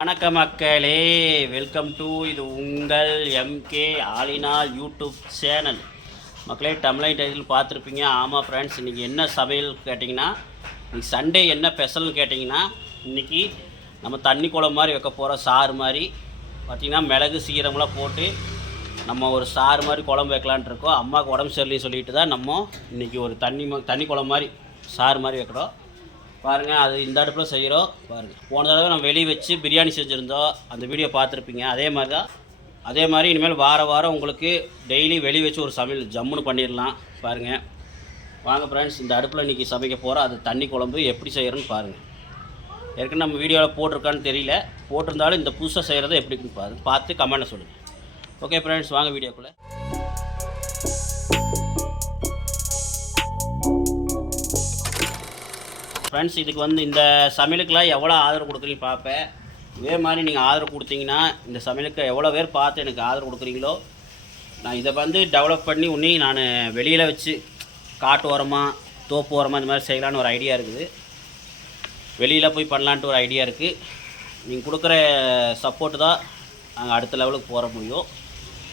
வணக்க மக்களே. Welcome to இது உங்கள் எம்கே ஆலினால் யூடியூப் சேனல் மக்களே தமிழ் டைட்டில் பார்த்துருப்பீங்க. ஆமாம் ஃப்ரெண்ட்ஸ் இன்றைக்கி என்ன சமையல் கேட்டிங்கன்னா இன்னைக்கு சண்டே என்ன ஸ்பெஷல்னு கேட்டிங்கன்னா இன்றைக்கி நம்ம தண்ணி குளம் மாதிரி வைக்க போகிற சாறு மாதிரி பார்த்திங்கன்னா மிளகு சீரகம்லாம் போட்டு நம்ம ஒரு சாறு மாதிரி குழம்பு வைக்கலான்ட்டு இருக்கோம். அம்மாவுக்கு உடம்பு சரியில்லைன்னு சொல்லிட்டு தான் நம்ம இன்றைக்கி ஒரு தண்ணி ம- தண்ணி குளம் மாதிரி சாறு மாதிரி வைக்கிறோம். பாருங்கள் அது இந்த அடுப்பில் செய்கிறோம் பாருங்கள் போன தடவை நம்ம வெளியே வச்சு பிரியாணி செஞ்சுருந்தோம். அந்த வீடியோ பார்த்துருப்பீங்க. அதே மாதிரி தான் அதே மாதிரி இனிமேல் வார வாரம் உங்களுக்கு டெய்லி வெளியே வச்சு ஒரு சமையல் ஜம்முன்னு பண்ணிடலாம். பாருங்கள் வாங்க ஃப்ரெண்ட்ஸ் இந்த அடுப்பில் இன்றைக்கி சமைக்க போகிறோம் அது தண்ணி குழம்பு எப்படி செய்கிறோன்னு பாருங்கள் ஏற்கனவே நம்ம வீடியோவில் போட்டிருக்கான்னு தெரியல. போட்டிருந்தாலும் இந்த புதுசாக செய்கிறத எப்படி பாருங்க. பார்த்து கமெண்ட்டில் சொல்லுங்கள் ஓகே ஃப்ரெண்ட்ஸ் வாங்க வீடியோக்குள்ளே ஃப்ரெண்ட்ஸ் இதுக்கு வந்து இந்த சமையலுக்கெலாம் எவ்வளோ ஆதரவு கொடுக்குறீங்க பார்ப்பேன். இதே மாதிரி நீங்கள் ஆதரவு கொடுத்தீங்கன்னா இந்த சமையலுக்கு எவ்வளோ பேர் பார்த்து எனக்கு ஆதரவு கொடுக்குறீங்களோ நான் இதை வந்து டெவலப் பண்ணி உன்னி நான் வெளியில் வச்சு காட்டு ஓரமாக தோப்பு ஓரமாக இந்த மாதிரி செய்யலான்னு ஒரு ஐடியா இருக்குது. வெளியில் போய் பண்ணலான்ட்டு ஒரு ஐடியா இருக்குது நீங்கள் கொடுக்குற சப்போர்ட்டு தான் நாங்கள் அடுத்த லெவலுக்கு போகிற முடியும்.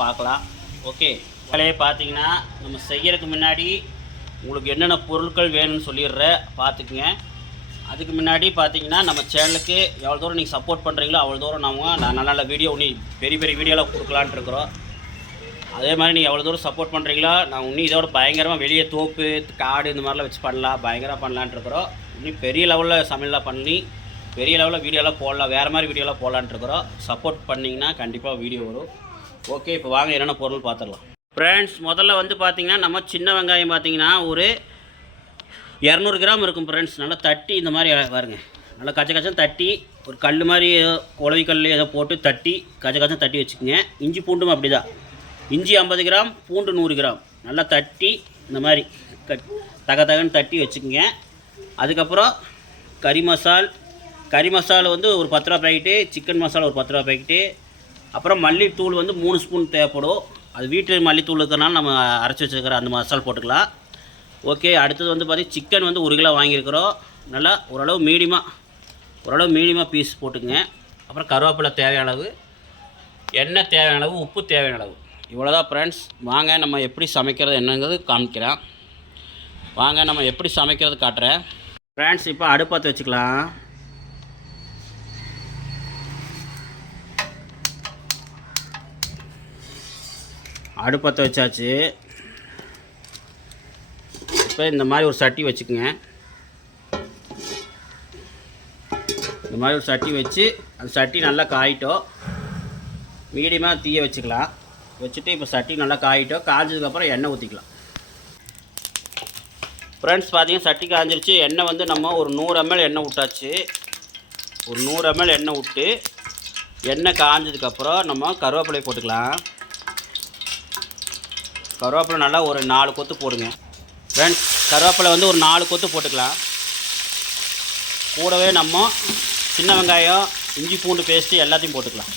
பார்க்கலாம். ஓகே வேலையை பார்த்தீங்கன்னா நம்ம செய்கிறதுக்கு முன்னாடி உங்களுக்கு என்னென்ன பொருட்கள் வேணும்னு சொல்லிடுற பார்த்துக்குங்க. அதுக்கு முன்னாடி பார்த்தீங்கன்னா நம்ம சேனலுக்கு எவ்வளோ தூரம் நீங்கள் சப்போர்ட் பண்ணுறீங்களோ அவ்வளோ தூரம் நம்ம நான் நல்ல நல்ல வீடியோ உன்னி பெரிய பெரிய வீடியோலாம் கொடுக்கலான்ட்டு இருக்கிறோம். அதே மாதிரி நீங்கள் எவ்வளோ தூரம் சப்போர்ட் பண்ணுறீங்களோ நான் இன்னும் இதோட பயங்கரமாக வெளியே தோப்பு காடு இந்த மாதிரிலாம் வச்சு பண்ணலாம் பயங்கரமாக பண்ணலான்ட்டு இருக்கிறோம். இன்னும் பெரிய லெவலில் சமையல்லாம் பண்ணி பெரிய லெவலில் வீடியோலாம் போடலாம் வேறு மாதிரி வீடியோலாம் போடலான்ட்டு இருக்கிறோம். சப்போர்ட் பண்ணிங்கன்னா கண்டிப்பாக வீடியோ வரும். ஓகே இப்போ வாங்க என்னென்ன பொருள் பார்த்துடலாம். ஃப்ரெண்ட்ஸ் முதல்ல வந்து பார்த்தீங்கன்னா நம்ம சின்ன வெங்காயம் பார்த்தீங்கன்னா ஒரு இரநூறு கிராம் இருக்கும் ஃப்ரெண்ட்ஸ் நல்லா தட்டி இந்த மாதிரி பாருங்கள் நல்லா கச்ச கச்சம் தட்டி ஒரு கல் மாதிரி ஏதோ உழவி கல் ஏதோ போட்டு தட்டி கச்ச கச்சம் தட்டி வச்சுக்கோங்க. இஞ்சி பூண்டும் அப்படி தான் இஞ்சி ஐம்பது கிராம் பூண்டு நூறு கிராம். நல்லா தட்டி இந்த மாதிரி கட் தக தகன்னு தட்டி வச்சுக்கோங்க. அதுக்கப்புறம் கறி மசால் கறி மசாலா வந்து ஒரு பத்து ரூபா பேக்கெட்டு சிக்கன் மசாலா ஒரு பத்து ரூபா பேக்கெட்டு அப்புறம் மல்லித்தூள் வந்து மூணு ஸ்பூன் தேவைப்படும். அது வீட்டு மல்லித்தூள் இருக்கிறனால நம்ம அரைச்சி வச்சுருக்கிற அந்த மசாலா போட்டுக்கலாம். ஓகே அடுத்தது வந்து பார்த்திங்கன்னா சிக்கன் வந்து ஒரு கிலோ வாங்கியிருக்கிறோம். நல்லா ஓரளவு மீடியமாக ஓரளவு மீடியமாக பீஸ் போட்டுக்குங்க. அப்புறம் கருவேப்பிலை தேவையான அளவு எண்ணெய் தேவையான அளவு உப்பு தேவையான அளவு. இவ்வளோதான் ஃப்ரெண்ட்ஸ் வாங்க நம்ம எப்படி சமைக்கிறது என்னங்கிறது காமிக்கிறேன். வாங்க நம்ம எப்படி சமைக்கிறது காட்டுறேன். ஃப்ரெண்ட்ஸ் இப்போ அடுப்பத்தை வச்சுக்கலாம். அடுப்பத்தை வச்சாச்சு. இப்போ இந்த மாதிரி ஒரு சட்டி வச்சுக்கோங்க. இந்த மாதிரி ஒரு சட்டி வச்சு அந்த சட்டி நல்லா காயிட்டோம் மீடியமாக தீய வச்சுக்கலாம். வச்சுட்டு இப்போ சட்டி நல்லா காயிட்டோம் காய்ஞ்சதுக்கப்புறம் எண்ணெய் ஊற்றிக்கலாம் ஃப்ரெண்ட்ஸ் பார்த்தீங்கன்னா சட்டி காய்ஞ்சிருச்சு எண்ணெய் வந்து நம்ம ஒரு நூறு எம்எல் எண்ணெய் விட்டாச்சு ஒரு நூறு எம்எல் எண்ணெய் விட்டு எண்ணெய் காஞ்சதுக்கப்புறம் நம்ம கருவேப்பிலையை போட்டுக்கலாம். கருவேப்பிலை நல்லா ஒரு நாலு கொத்து போடுங்க. ஃப்ரெண்ட்ஸ் கருவேப்பிலை வந்து ஒரு நாலு கொத்து போட்டுக்கலாம். கூடவே நம்ம சின்ன வெங்காயம் இஞ்சி பூண்டு பேஸ்ட்டு எல்லாத்தையும் போட்டுக்கலாம்.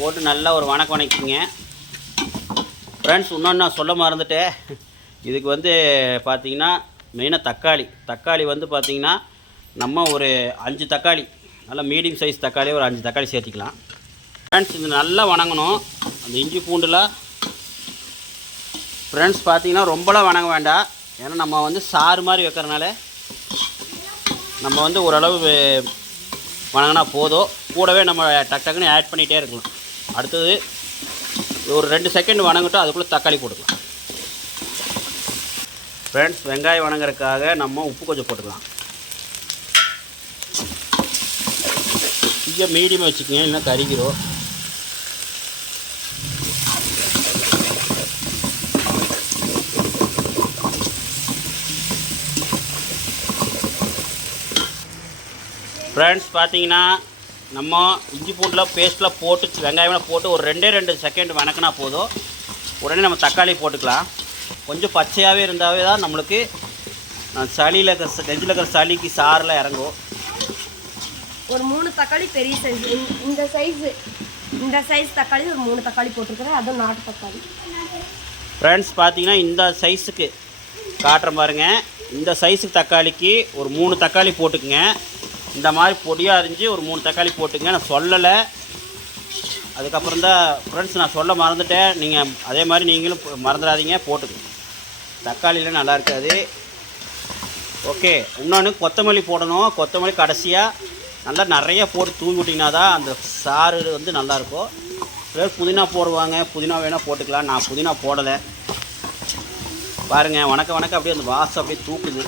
போட்டு நல்லா ஒரு வணக்கம் வணக்கிங்க. ஃப்ரெண்ட்ஸ் இன்னொன்று நான் சொல்ல மறந்துட்டேன். இதுக்கு வந்து பார்த்தீங்கன்னா மெயினாக தக்காளி. தக்காளி வந்து பார்த்திங்கன்னா நம்ம ஒரு அஞ்சு தக்காளி நல்லா மீடியம் சைஸ் தக்காளி ஒரு அஞ்சு தக்காளி சேர்த்திக்கலாம். ஃப்ரெண்ட்ஸ் இது நல்லா வணங்கணும். அந்த இஞ்சி பூண்டில் ஃப்ரெண்ட்ஸ் பார்த்தீங்கன்னா ரொம்பலாம் வணங்க வேண்டாம். ஏன்னா நம்ம வந்து சாறு மாதிரி வைக்கிறனால நம்ம வந்து ஓரளவு வணங்கினா போதும். கூடவே நம்ம டக் டக்குன்னு ஆட் பண்ணிகிட்டே இருக்கலாம். அடுத்தது ஒரு ரெண்டு செகண்ட் வணங்கட்டும் அதுக்குள்ளே தக்காளி போட்டுக்கலாம். ஃப்ரெண்ட்ஸ் வெங்காயம் வணங்குறதுக்காக நம்ம உப்பு கொஞ்சம் போட்டுக்கலாம். கொஞ்சம் மீடியமாக வச்சுக்கோங்க இல்லைன்னா கறிக்கிறோம் ஃப்ரெண்ட்ஸ் பார்த்தீங்கன்னா நம்ம இஞ்சி பூண்டில் பேஸ்ட்டில் போட்டு வெங்காயம்லாம் போட்டு ஒரு ரெண்டே ரெண்டு செகண்ட் வணக்கினா போதும். உடனே நம்ம தக்காளி போட்டுக்கலாம். கொஞ்சம் பச்சையாகவே இருந்தாவே தான் நம்மளுக்கு சளியில் இருக்கிற நெஞ்சில் இருக்கிற சளிக்கு சாரில் இறங்கும். ஒரு மூணு தக்காளி பெரிய சைஸ் இந்த சைஸு இந்த சைஸ் தக்காளி ஒரு மூணு தக்காளி போட்டிருக்கிறேன். அதுவும் நாட்டு தக்காளி. ஃப்ரெண்ட்ஸ் பார்த்தீங்கன்னா இந்த சைஸுக்கு காட்டுற பாருங்க. இந்த சைஸுக்கு தக்காளிக்கு ஒரு மூணு தக்காளி போட்டுக்குங்க. இந்த மாதிரி பொடியாக அரிஞ்சு ஒரு மூணு தக்காளி போட்டுங்க நான் சொல்லலை. அதுக்கப்புறம் தான் ஃப்ரெண்ட்ஸ் நான் சொல்ல மறந்துட்டேன். நீங்கள் அதே மாதிரி நீங்களும் மறந்துடாதீங்க. போட்டுக்கங்க. தக்காளியில் நல்லா இருக்காது. ஓகே இன்னொன்று கொத்தமல்லி போடணும். கொத்தமல்லி கடைசியாக நல்லா நிறைய போட்டு தூவி விட்டிங்கன்னா தான் அந்த சாறு வந்து நல்லாயிருக்கும். சிலர் புதினா போடுவாங்க. புதினா வேணால் போட்டுக்கலாம். நான் புதினா போடலை. பாருங்கள் வணக்க வணக்கம் அப்படியே அந்த வாசம் அப்படியே தூக்குது.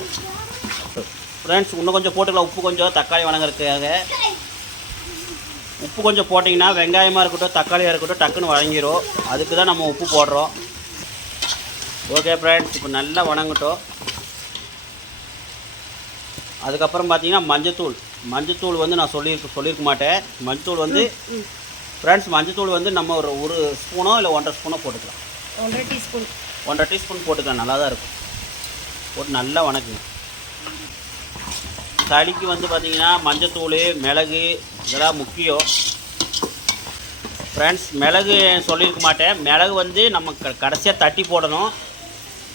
ஃப்ரெண்ட்ஸ் இன்னும் கொஞ்சம் போட்டுக்கலாம். உப்பு கொஞ்சம் தக்காளி வணங்குறதுக்காக. உப்பு கொஞ்சம் போட்டிங்கன்னா வெங்காயமாக இருக்கட்டும் தக்காளியாக இருக்கட்டும் டக்குன்னு வழங்கிடும் அதுக்கு தான் நம்ம உப்பு போடுறோம். ஓகே ஃப்ரெண்ட்ஸ் இப்போ நல்லா வணங்கட்டும். அதுக்கப்புறம் பார்த்தீங்கன்னா மஞ்சத்தூள். மஞ்சத்தூள் வந்து நான் சொல்லியிருக்க சொல்லியிருக்க மாட்டேன். மஞ்சத்தூள் வந்து ஃப்ரெண்ட்ஸ் மஞ்சத்தூள் வந்து நம்ம ஒரு ஒரு ஸ்பூனோ இல்லை ஒன்றரை ஸ்பூனோ போட்டுக்கலாம். ஒன்றரை டீஸ்பூன். ஒன்றரை டீஸ்பூன் போட்டுக்கலாம் நல்லா தான் இருக்கும். போட்டு நல்லா வணக்குங்க. சளிக்கு வந்து பார்த்தீங்கன்னா மஞ்சத்தூள் மிளகு இதெல்லாம் முக்கியம். ஃப்ரெண்ட்ஸ் மிளகு சொல்லியிருக்க மாட்டேன். மிளகு வந்து நம்ம க கடைசியாக தட்டி போடணும்.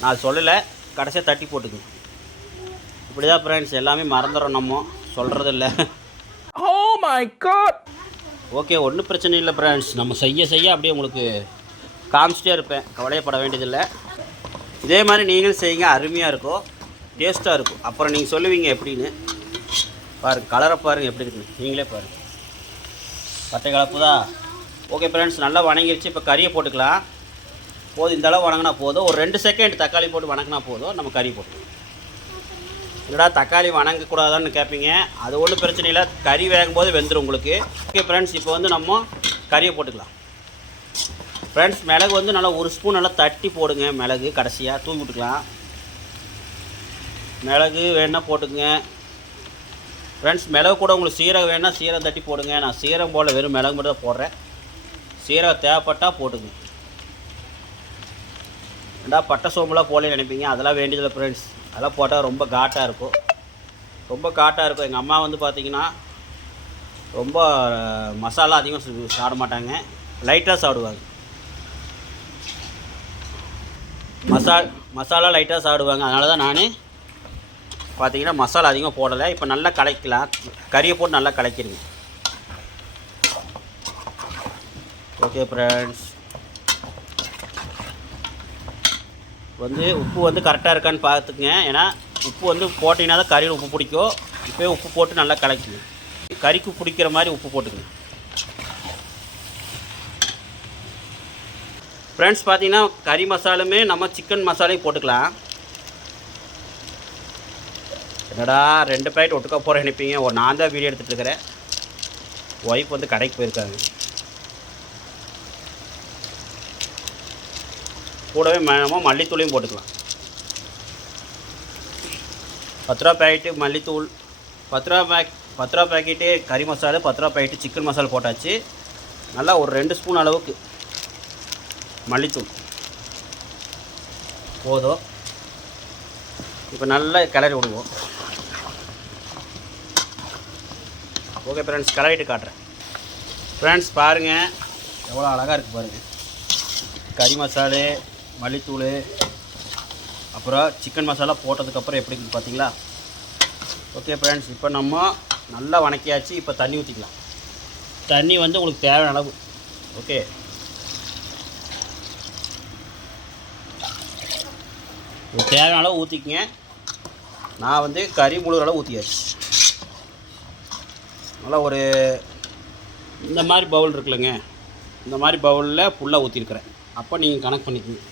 நான் சொல்லலை கடைசியாக தட்டி போட்டுக்கணும். இப்படி தான் ஃப்ரெண்ட்ஸ் எல்லாமே மறந்துடுறோம் நம்ம. சொல்கிறது இல்லை Oh my god! ஓகே ஒன்றும் பிரச்சனை இல்லை ஃப்ரெண்ட்ஸ் நம்ம செய்ய செய்ய அப்படியே உங்களுக்கு காமிச்சிட்டே இருப்பேன். கவலையப்பட வேண்டியதில்லை. இதே மாதிரி நீங்களும் செய்யுங்க. அருமையாக இருக்கும். டேஸ்ட்டாக இருக்கும். அப்புறம் நீங்கள் சொல்லுவீங்க எப்படின்னு. பாருங்கள் கலரை பாருங்கள் எப்படி இருக்குன்னு. நீங்களே பாருங்கள் பட்டை கலப்பு தான் ஓகே ஃப்ரெண்ட்ஸ் நல்லா வணங்கிருச்சு. இப்போ கறியை போட்டுக்கலாம். போதும் இந்த அளவு வணங்கினா போதும். ஒரு ரெண்டு செகண்ட் தக்காளி போட்டு வணங்கினா போதும். நம்ம கறி போட்டுக்கலாம். என்னடா தக்காளி வணங்கக்கூடாதான்னு கேட்பீங்க அது ஒன்றும் பிரச்சனை இல்லை. கறி வேகும் போது வெந்துடும் உங்களுக்கு. ஓகே ஃப்ரெண்ட்ஸ் இப்போ வந்து நம்ம கறியை போட்டுக்கலாம். ஃப்ரெண்ட்ஸ் மிளகு வந்து நல்லா ஒரு ஸ்பூன் நல்லா தட்டி போடுங்க. மிளகு கடைசியாக தூவி விட்டுக்கலாம். மிளகு வேணால் போட்டுக்குங்க. ஃப்ரெண்ட்ஸ் மிளகு கூட உங்களுக்கு சீரகம் வேணால் சீரகம் தட்டி போடுங்க. நான் சீரகம் போடல வெறும் மிளகு மட்டும் தான் போடுறேன். சீரகம் தேவைப்பட்டால் போட்டுங்க ரெண்டா பட்டை சோம்புலாம் போடலன்னு நினைப்பீங்க? அதெல்லாம் வேண்டியதில்லை ஃப்ரெண்ட்ஸ் அதெல்லாம் போட்டால் ரொம்ப காட்டாக இருக்கும். ரொம்ப காட்டாக இருக்கும். எங்கள் அம்மா வந்து பார்த்தீங்கன்னா ரொம்ப மசாலா அதிகம் சு- சாப்பிட மாட்டாங்க. லைட்டாக சாப்பிடுவாங்க. மசால் மசாலா லைட்டாக சாப்பிடுவாங்க. அதனால தான் நான் பார்த்தீங்கன்னா மசாலா அதிகமாக போடலை. இப்போ நல்லா கலைக்கலாம். கறியை போட்டு நல்லா கலக்கிடுங்க ஓகே ஃப்ரெண்ட்ஸ் வந்து உப்பு வந்து கரெக்டாக இருக்கான்னு பார்த்துக்குங்க. ஏன்னா உப்பு வந்து போட்டிங்கன்னா தான் கறியில் உப்பு பிடிக்கும். இப்போயே உப்பு போட்டு நல்லா கலக்குங்க. கறிக்கு பிடிக்கிற மாதிரி உப்பு போட்டுக்குங்க. ஃப்ரெண்ட்ஸ் பார்த்தீங்கன்னா கறி மசாலுமே நம்ம சிக்கன் மசாலையும் போட்டுக்கலாம். என்னடா ரெண்டு பேக்கெட் ஒட்டுக்கா போகிற நினைப்பீங்க. ஒரு நான் தான் வீடியோ எடுத்துகிட்டு இருக்கிறேன். ஒய்ஃப் வந்து கடைக்கு போயிருக்காங்க. கூடவே ம- நம்ம மல்லித்தூளையும் போட்டுக்கலாம். பத்து ரூபா பேக்கெட்டு மல்லித்தூள் பத்து ரூபா பேக் பத்து ரூபா பேக்கெட்டு கறி மசாலா பத்து ரூபா பேக்கெட்டு சிக்கன் மசாலா போட்டாச்சு. நல்லா ஒரு ரெண்டு ஸ்பூன் அளவுக்கு மல்லித்தூள். போதும். இப்போ நல்லா கிளறி விடுவோம். ஓகே ஃப்ரெண்ட்ஸ் கிளறிட்டு காட்டுறேன். ஃப்ரெண்ட்ஸ் பாருங்கள் எவ்வளோ அழகாக இருக்குது பாருங்கள் கறி மசாலா மல்லித்தூள் அப்புறம் சிக்கன் மசாலா போட்டதுக்கப்புறம் எப்படி இருக்குது பார்த்தீங்களா? ஓகே ஃப்ரெண்ட்ஸ் இப்போ நம்ம நல்லா வணக்கியாச்சு இப்போ தண்ணி ஊற்றிக்கலாம் தண்ணி வந்து உங்களுக்கு தேவையான அளவு. ஓகே உங்களுக்கு தேவையான அளவு ஊற்றிக்கங்க நான் வந்து கறி முழுகிற அளவு ஊற்றியாச்சு நல்லா ஒரு இந்த மாதிரி பவுல் இருக்குல்லங்க. இந்த மாதிரி பவுலில் ஃபுல்லாக ஊற்றிருக்கிறேன் அப்போ நீங்கள் கணக்கு பண்ணிக்கோங்க.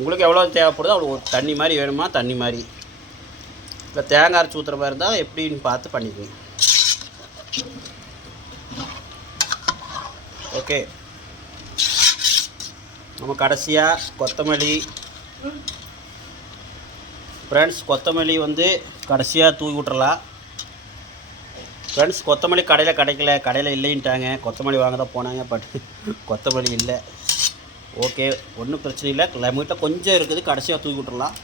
உங்களுக்கு எவ்வளோ தேவைப்படுதோ அவ்வளோ ஒரு தண்ணி மாதிரி வேணுமா தண்ணி மாதிரி. இப்போ தேங்காய் அரைச்சி ஊற்றுற மாதிரி இருந்தால் எப்படின்னு பார்த்து பண்ணிக்கோங்க. ஓகே. நம்ம கடைசியாக கொத்தமல்லி. ஃப்ரெண்ட்ஸ் கொத்தமல்லி வந்து கடைசியாக தூவி விட்றலாம் ஃப்ரெண்ட்ஸ் கொத்தமல்லி கடையில் கிடைக்கல. கடையில் இல்லைன்ட்டாங்க. கொத்தமல்லி வாங்க தான் போனாங்க பட் கொத்தமல்லி இல்லை. ஓகே ஒன்றும் பிரச்சனை இல்லை. லெமன்கிட்ட கொஞ்சம் இருக்குது. கடைசியாக தூவி விட்றலாம்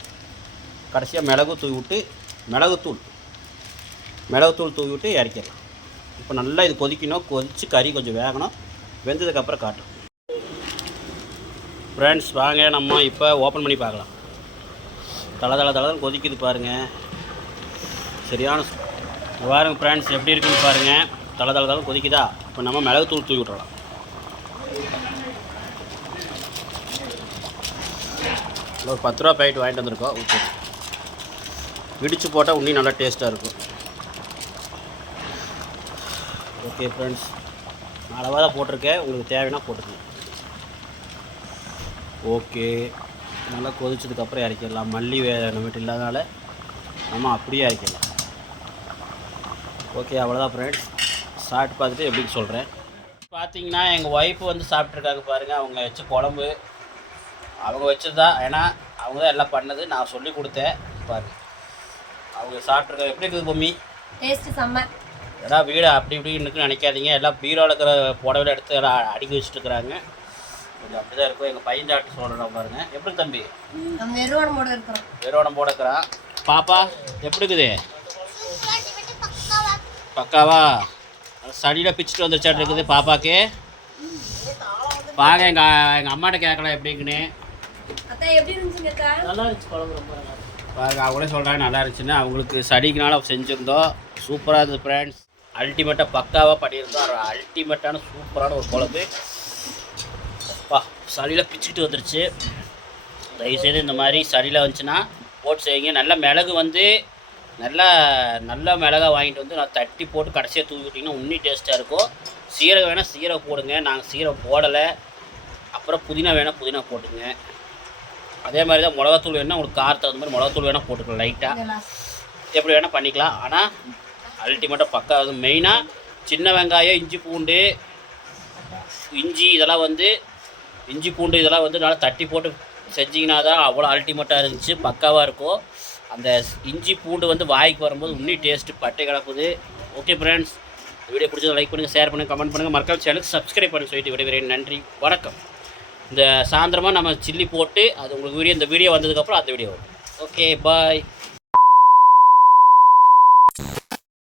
கடைசியாக மிளகு தூவி விட்டு மிளகுத்தூள் மிளகுத்தூள் தூவி விட்டு இறக்கிடலாம். இப்போ நல்லா இது கொதிக்கணும். கொதித்து கறி கொஞ்சம் வேகணும். வெந்ததுக்கப்புறம் காட்டும் ஃப்ரெண்ட்ஸ் வாங்க. நம்ம இப்போ ஓப்பன் பண்ணி பார்க்கலாம். தலை தலை தலை கொதிக்குது பாருங்கள் சரியான பாருங்கள் ஃப்ரெண்ட்ஸ் எப்படி இருக்குன்னு பாருங்கள் தலை தலை தலை கொதிக்குதா? இப்போ நம்ம மிளகுத்தூள் தூவி விட்றலாம் ஒரு பத்து ரூபா பேக்கெட் வாங்கிட்டு வந்திருக்கோம். ஓகே இடித்து போட்டால் இன்னும் நல்லா டேஸ்ட்டாக இருக்கும். ஓகே ஃப்ரெண்ட்ஸ் நான் அளவாக தான் போட்டிருக்கேன். உங்களுக்கு தேவைன்னா போட்டுக்கணும் ஓகே நல்லா கொதிச்சதுக்கப்புறம் இறக்கிடலாம். மல்லி வே நம்மகிட்ட இல்லாதனால நம்ம அப்படியே இறக்கிடலாம். ஓகே அவ்வளோதான் ஃப்ரெண்ட்ஸ் சாப்பிட்டு பார்த்துட்டு எப்படின்னு சொல்கிறேன் பார்த்தீங்கன்னா எங்கள் ஒய்ஃப் வந்து சாப்பிட்ருக்காங்க பாருங்கள் அவங்க வச்ச குழம்பு அவங்க வச்சது தான் ஏன்னா அவங்க தான் எல்லாம் பண்ணது. நான் சொல்லி கொடுத்தேன். பாருங்க. அவங்க சாப்பிட்ருக்க எப்படி இருக்குது பொம்மி? டேஸ்ட் செம்ம. ஏன்னா வீடு அப்படி இப்படி இருக்குன்னு நினைக்காதீங்க. எல்லாம் பீரோவில் இருக்கிற புடவைல எடுத்து எல்லாம் அடுக்கி வச்சுட்டு இருக்கிறாங்க கொஞ்சம் அப்படி தான் இருக்கும். எங்கள் பையன் சாப்பிட்டு சொல்கிறோம் பாருங்க. எப்படி தம்பி? நம்ம வெறுவனமோட இருக்கிறோம். வெறுவனம் போடக்கிறான் பாப்பா எப்படி இருக்குது? பக்காவா? சடியில் பிச்சுட்டு வந்துருச்சாட்டு இருக்குது பாப்பாக்கு. வாங்க எங்கள் எங்கள் அம்மாட்ட கேட்கலாம் எப்படிங்கன்னு. அத்தா எப்படி இருந்துச்சுங்க அத்தா நல்லா இருந்துச்சு குழம்பு ரொம்ப நல்லா பாருங்க அவங்களே சொல்கிறாங்க நல்லா இருந்துச்சுன்னு. அவங்களுக்கு சடிக்குனால செஞ்சுருந்தோம். சூப்பராக இருந்தது ஃப்ரெண்ட்ஸ் அல்டிமேட்டாக பக்காவாக பண்ணியிருந்தோம். அல்டிமேட்டான சூப்பரான ஒரு குழம்பு. அப்பா சளியில் பிச்சுக்கிட்டு வந்துருச்சு. தயவுசெய்து இந்த மாதிரி சளியில் வந்துச்சுன்னா போட்டு செய்யுங்க. நல்ல மிளகு வந்து நல்லா நல்ல மிளகா வாங்கிட்டு வந்து நான் தட்டி போட்டு கடைசியாக தூவி விட்டிங்கன்னா இன்னும் டேஸ்ட்டாக இருக்கும். சீரகம் வேணால் சீரகம் போடுங்க. நாங்கள் சீரகம் போடலை. அப்புறம் புதினா வேணால் புதினா போட்டுங்க அதே மாதிரி தான் மிளகாத்தூள் வேணால் உங்களுக்கு காரத்துக்கு தகுந்த மாதிரி மிளகாத்தூள் வேணால் போட்டுக்கலாம் லைட்டாக எப்படி வேணால் பண்ணிக்கலாம். ஆனால் அல்டிமேட்டாக பக்கா அது மெயினாக சின்ன வெங்காயம் இஞ்சி பூண்டு இஞ்சி இதெல்லாம் வந்து இஞ்சி பூண்டு இதெல்லாம் வந்து நல்லா தட்டி போட்டு செஞ்சிங்கன்னா தான் அவ்வளோ அல்டிமேட்டாக இருந்துச்சு பக்காவாக இருக்கும். அந்த இஞ்சி பூண்டு வந்து வாய்க்கு வரும்போது இன்னும் டேஸ்ட்டு பட்டை கிடக்குது. ஓகே ஃப்ரெண்ட்ஸ் வீடியோ பிடிச்சதை லைக் பண்ணுங்கள் ஷேர் பண்ணுங்கள் கமெண்ட் பண்ணுங்கள் மறக்காம சேனலுக்கு சப்ஸ்கிரைப் பண்ணி சொல்லிட்டு விடைபெறேன் நன்றி வணக்கம். இந்த சாயந்தரமாக நம்ம சில்லி போட்டு அது உங்களுக்கு வீடியோ இந்த வீடியோ வந்ததுக்கப்புறம் அந்த வீடியோ ஓகே பாய்